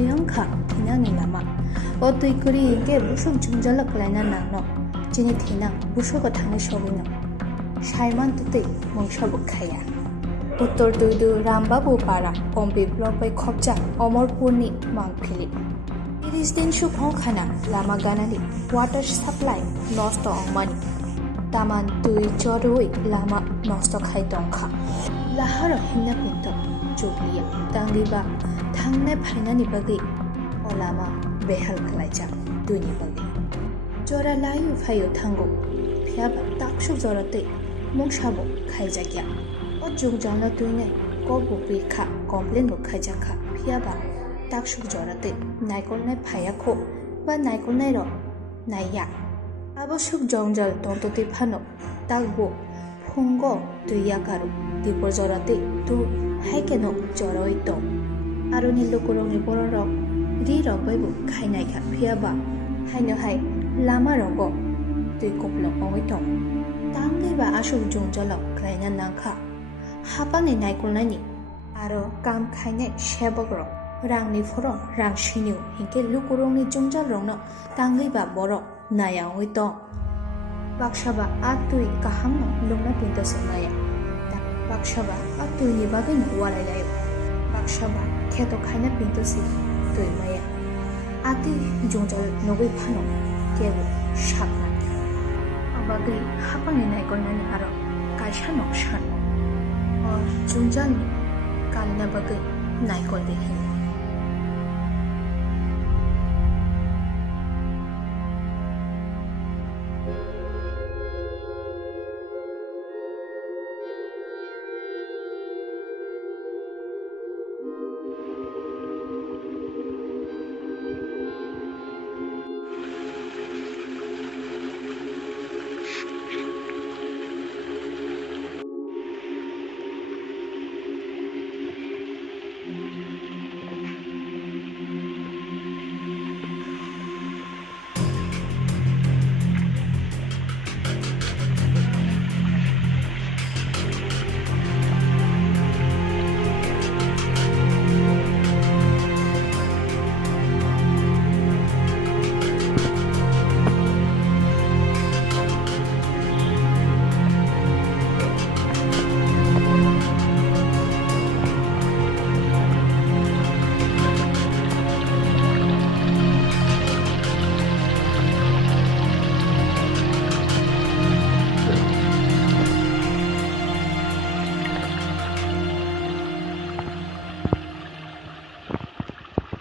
tuyangkha thinangni lama o tuikuri ge busuk jungjalak laina nangno jini thinang busuko thangnai sobino saiman tutei mongsabuk khaya উত্তর দুইদু রামবাবু পাড়া কম্পি block by খবজা অমরপুরনি মাংফিলি 30 দিন সুখংখানা Lama গানালি water supply নষ্ট অংমানি তামান দুই চরই লামা নষ্ট খাই দংখা লাহার হিমনা পিন্ত জুগলিয়া তাंगलिबा थांनाय फायनानि बागै अलामा बेहाल खालायजा दुनि बागै जरा लायु फायु थांगौ फियाबा ताकसु जरते मंसाबो खायजागिया o jungjalna tuinai ko bupikha complain bo khaijakha phiaba taksuk jorate naikolnai phayakho ba naikolnai ro naiya abo suk jongjal tontote phano takbo phungo tuiya karu dipor jorate tu haikeno joroi to aroni lokorongni bororok ri rokbaibo khainai kha phiaba haino hai lama rogo tui koplo ongoi to tangai ba asuk jungjalok klaina nangkha हापानि नायकुलनायनि आरो काम खायनाय सेबग्र रांनि furrow रां सिनिउ हिंके लुकुरंनि जुंजाल रंनो तांगैबा बर' नायावै दं बाक्साबा आतुइ गाहामनो लुंना पिन्दोसे नाया बाक्साबा आतुइनि बागै वालायलायो बाक्साबा खेतो खायना पिन्दोसे तुइ माया आति जुंजाल नगै फानो केबो साकना बागै हापानि नायकुलनायनि आरो कायसा नक्सान junjalni kalina bagai naikol dehin